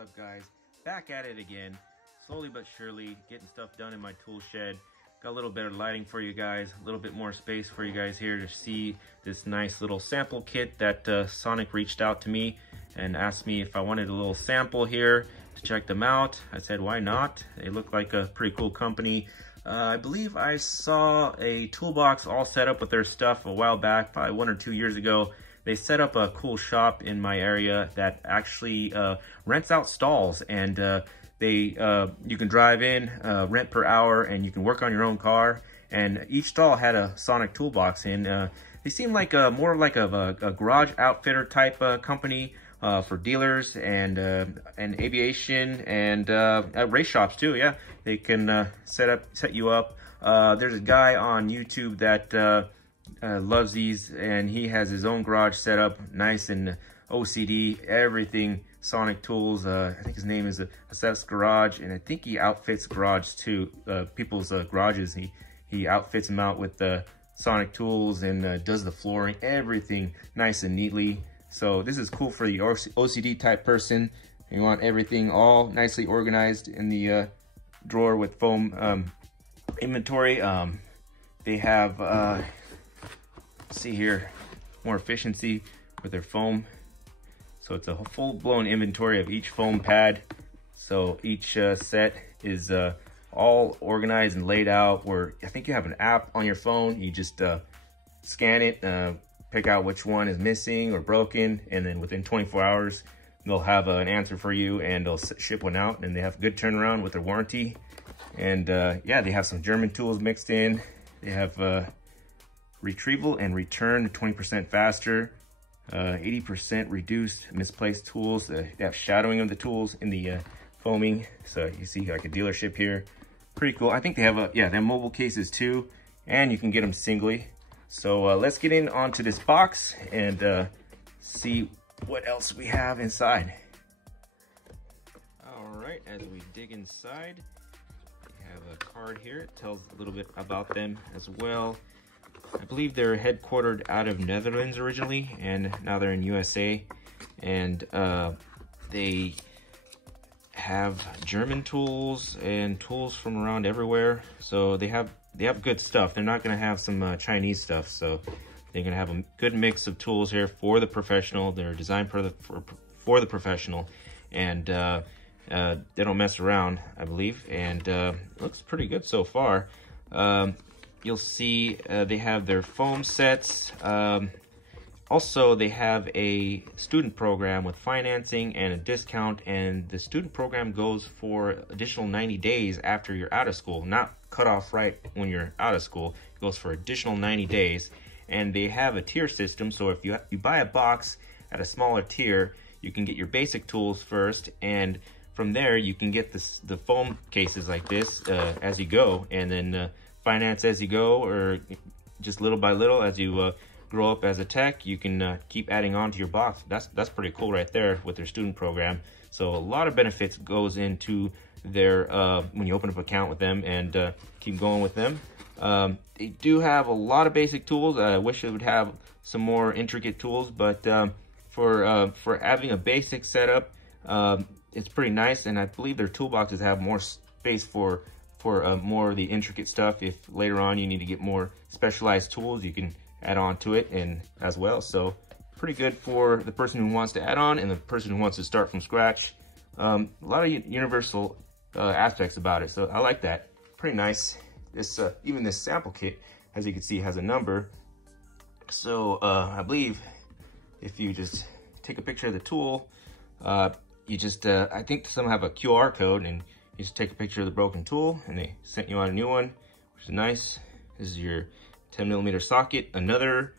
up, guys? Back at it again, slowly but surely getting stuff done in my tool shed. Got a little better lighting for you guys, a little bit more space for you guys here to see this nice little sample kit that Sonic reached out to me and asked me if I wanted a little sample here to check them out. I said, why not? They look like a pretty cool company. I believe I saw a toolbox all set up with their stuff a while back, probably 1 or 2 years ago. They set up a cool shop in my area that actually rents out stalls, and you can drive in, rent per hour, and you can work on your own car. And each stall had a Sonic toolbox, and they seem like more like a garage outfitter type company for dealers and aviation and race shops too. Yeah, they can set you up. There's a guy on YouTube that loves these, and he has his own garage set up nice and OCD, everything Sonic tools. I think his name is Assess Garage, and I think he outfits garage too, people's garages. He outfits them out with the Sonic tools and does the flooring, everything nice and neatly. So this is cool for the OCD type person. You want everything all nicely organized in the drawer with foam inventory. They have see here, more efficiency with their foam. So it's a full-blown inventory of each foam pad. So each set is all organized and laid out, where I think you have an app on your phone. You just scan it, pick out which one is missing or broken, and then within 24 hours, they'll have an answer for you and they'll ship one out, and they have good turnaround with their warranty. And yeah, they have some German tools mixed in. They have retrieval and return 20% faster, 80% reduced misplaced tools. They have shadowing of the tools in the foaming. So you see like a dealership here. Pretty cool. I think they have they have mobile cases too, and you can get them singly. So let's get in onto this box and see what else we have inside. All right, as we dig inside, we have a card here. It tells a little bit about them as well. I believe they're headquartered out of Netherlands originally, and now they're in USA. And they have German tools and tools from around everywhere. So they have good stuff. They're not going to have some Chinese stuff. So they're going to have a good mix of tools here for the professional. They're designed for the professional, and they don't mess around, I believe. And it looks pretty good so far. You'll see they have their foam sets. Also, they have a student program with financing and a discount, and the student program goes for additional 90 days after you're out of school, not cut off right when you're out of school. It goes for additional 90 days, and they have a tier system. So if you buy a box at a smaller tier, you can get your basic tools first, and from there you can get the foam cases like this as you go, and then finance as you go, or just little by little as you grow up as a tech. You can keep adding on to your box. That's pretty cool right there with their student program. So a lot of benefits goes into their when you open up an account with them and keep going with them. They do have a lot of basic tools. I wish it would have some more intricate tools, but for having a basic setup, it's pretty nice. And I believe their toolboxes have more space for more of the intricate stuff. If later on you need to get more specialized tools, you can add on to it and as well. So pretty good for the person who wants to add on and the person who wants to start from scratch. A lot of universal aspects about it, so I like that. Pretty nice. This even this sample kit, as you can see, has a number. So I believe if you just take a picture of the tool, you just I think some have a QR code, and you just take a picture of the broken tool and they sent you on a new one, which is nice. This is your 10mm socket. Another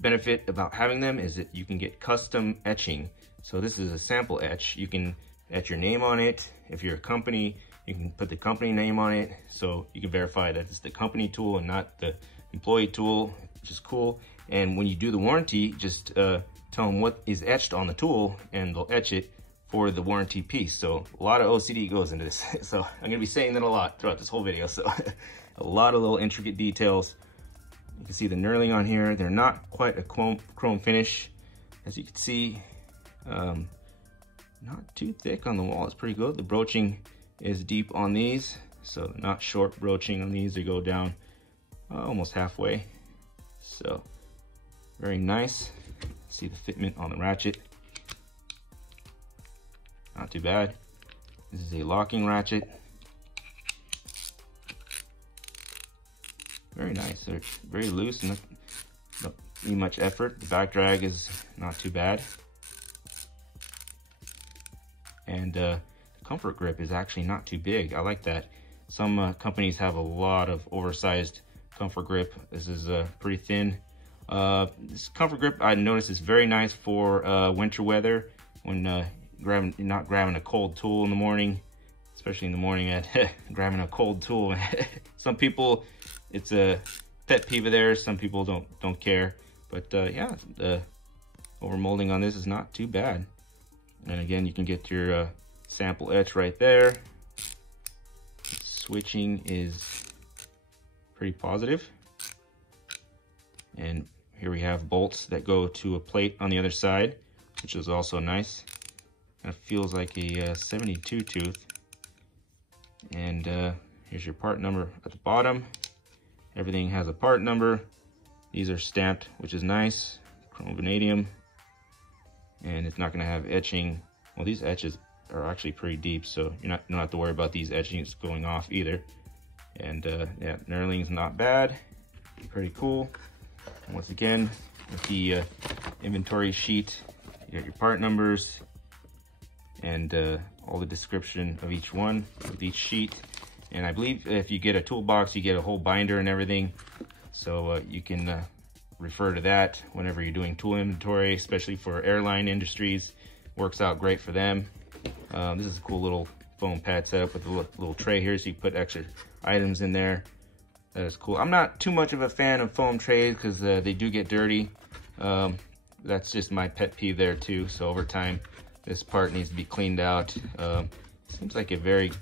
benefit about having them is that you can get custom etching. So this is a sample etch. You can etch your name on it. If you're a company, you can put the company name on it, so you can verify that it's the company tool and not the employee tool, which is cool. And when you do the warranty, just tell them what is etched on the tool and they'll etch it for the warranty piece. So a lot of OCD goes into this. So I'm gonna be saying that a lot throughout this whole video. So a lot of little intricate details. You can see the knurling on here. They're not quite a chrome finish, as you can see. not too thick on the wall. It's pretty good. The broaching is deep on these, so not short broaching on these. They go down almost halfway. So very nice. See the fitment on the ratchet. Not too bad. This is a locking ratchet. Very nice. They're very loose and don't need much effort. The back drag is not too bad. And the comfort grip is actually not too big. I like that. Some companies have a lot of oversized comfort grip. This is pretty thin. This comfort grip, I noticed, is very nice for winter weather when you're not grabbing a cold tool in the morning, especially in the morning at grabbing a cold tool. Some people, it's a pet peeve of theirs. Some people don't care. But yeah, the overmolding on this is not too bad. And again, you can get your sample etch right there. Switching is pretty positive. And here we have bolts that go to a plate on the other side, which is also nice. It feels like a 72 tooth. And here's your part number at the bottom. Everything has a part number. These are stamped, which is nice. Chrome vanadium. And it's not going to have etching. Well, these etches are actually pretty deep, so you don't have to worry about these etchings going off either. And yeah, knurling's not bad. Pretty cool. And once again, with the inventory sheet, you got your part numbers and all the description of each one with each sheet. And I believe if you get a toolbox, you get a whole binder and everything. So you can refer to that whenever you're doing tool inventory, especially for airline industries. Works out great for them. This is a cool little foam pad setup with a little tray here, so you put extra items in there. That is cool. I'm not too much of a fan of foam trays because they do get dirty. That's just my pet peeve there too. So over time, this part needs to be cleaned out. Seems like a very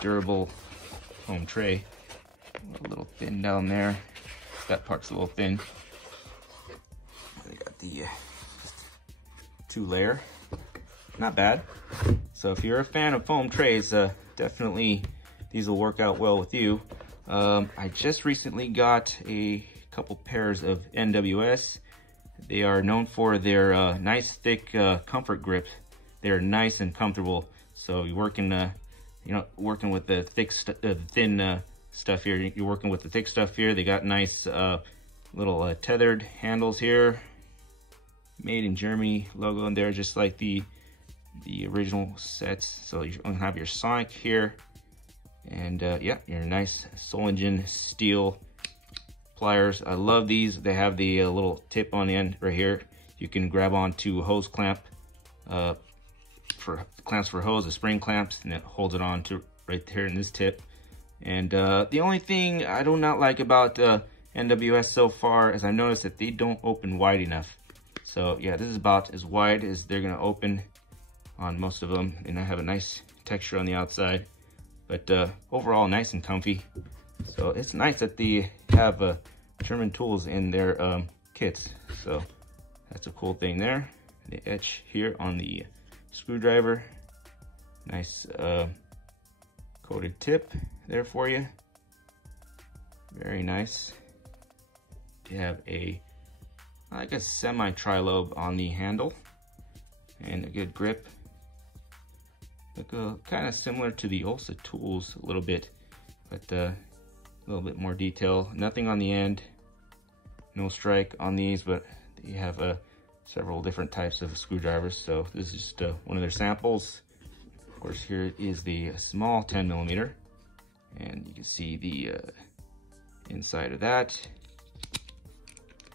durable foam tray. A little thin down there. That part's a little thin. We got the 2-layer. Not bad. So if you're a fan of foam trays, definitely these will work out well with you. I just recently got a couple pairs of NWS. They are known for their nice thick comfort grip. They're nice and comfortable. So you're working, working with the thin stuff here. You're working with the thick stuff here. They got nice little tethered handles here. Made in Germany logo in there, just like the original sets. So you're gonna have your Sonic here. And yeah, your nice Solingen steel pliers. I love these. They have the little tip on the end right here. You can grab onto a hose clamp, for clamps for hose, the spring clamps, and it holds it on to right there in this tip. And the only thing I do not like about NWS so far is I noticed that they don't open wide enough. So yeah, this is about as wide as they're gonna open on most of them, and I have a nice texture on the outside. But overall, nice and comfy. So it's nice that they have German tools in their kits. So that's a cool thing there. The etch here on the screwdriver. Nice coated tip there for you. Very nice. You have like a semi-trilobe on the handle and a good grip. Look kind of similar to the AUTOBAHN a little bit, but a little bit more detail. Nothing on the end, no strike on these, but you have several different types of screwdrivers. So this is just one of their samples. Of course, here is the small 10mm, and you can see the inside of that.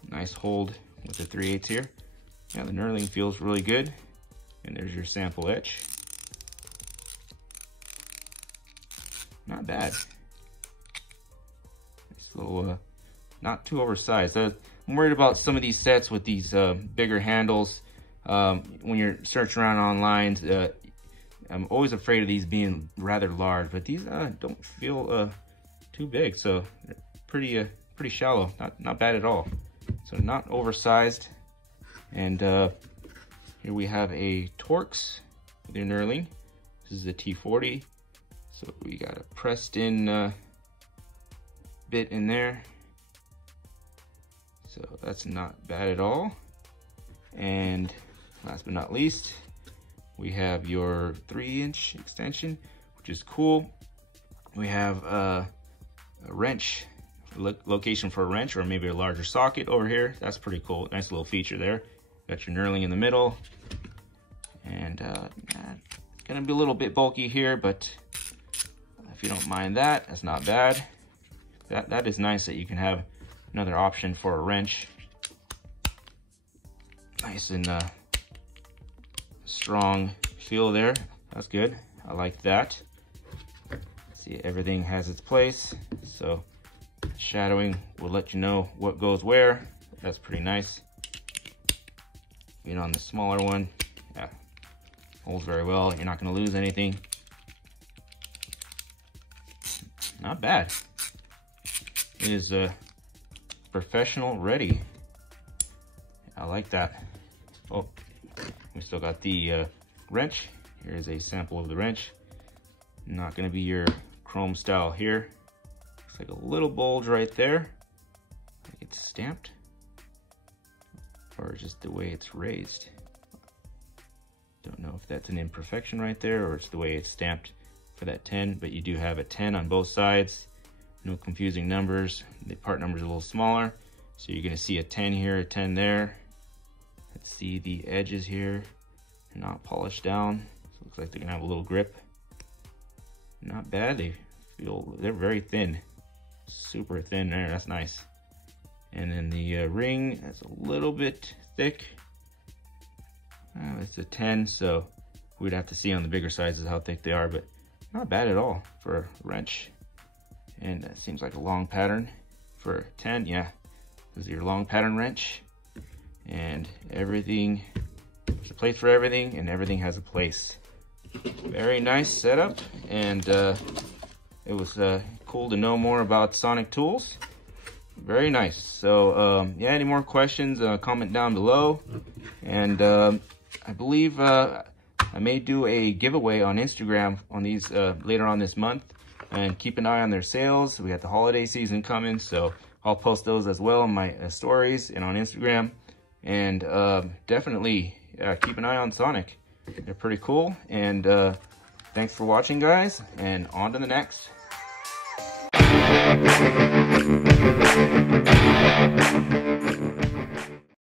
Nice hold with the 3/8 here. Yeah, the knurling feels really good. And there's your sample etch. Not bad. Nice little, not too oversized. I'm worried about some of these sets with these bigger handles. When you're searching around online, I'm always afraid of these being rather large, but these don't feel too big. So they're pretty shallow. Not bad at all. So not oversized. And here we have a Torx with your knurling. This is a T40, so we got a pressed in bit in there. So that's not bad at all. And last but not least, we have your 3-inch extension, which is cool. We have a wrench, location for a wrench, or maybe a larger socket over here. That's pretty cool. Nice little feature there. Got your knurling in the middle. And it's gonna be a little bit bulky here, but if you don't mind that, that's not bad. That is nice that you can have another option for a wrench. Nice and strong feel there. That's good. I like that. See, everything has its place. So shadowing will let you know what goes where. That's pretty nice. On the smaller one, yeah, holds very well. You're not going to lose anything. Not bad. It is professional ready. I like that. Oh, we still got the wrench. Here's a sample of the wrench. Not going to be your chrome style here. Looks like a little bulge right there. I think it's stamped, or just the way it's raised. Don't know if that's an imperfection right there, or it's the way it's stamped for that 10, but you do have a 10 on both sides. No confusing numbers. The part number is a little smaller, so you're gonna see a 10 here, a 10 there. Let's see, the edges here are not polished down, so it looks like they're gonna have a little grip. Not bad. They're very thin, super thin there. That's nice. And then the ring, that's a little bit thick. It's a 10, so we'd have to see on the bigger sizes how thick they are, but not bad at all for a wrench. And it seems like a long pattern for 10. Yeah, this is your long pattern wrench. And everything, there's a place for everything, and everything has a place. Very nice setup, and it was cool to know more about Sonic Tools. Very nice. So yeah, any more questions, comment down below. And I believe I may do a giveaway on Instagram on these later on this month, and keep an eye on their sales. We got the holiday season coming, so I'll post those as well on my stories and on Instagram. And definitely keep an eye on Sonic. They're pretty cool. And thanks for watching, guys, and on to the next.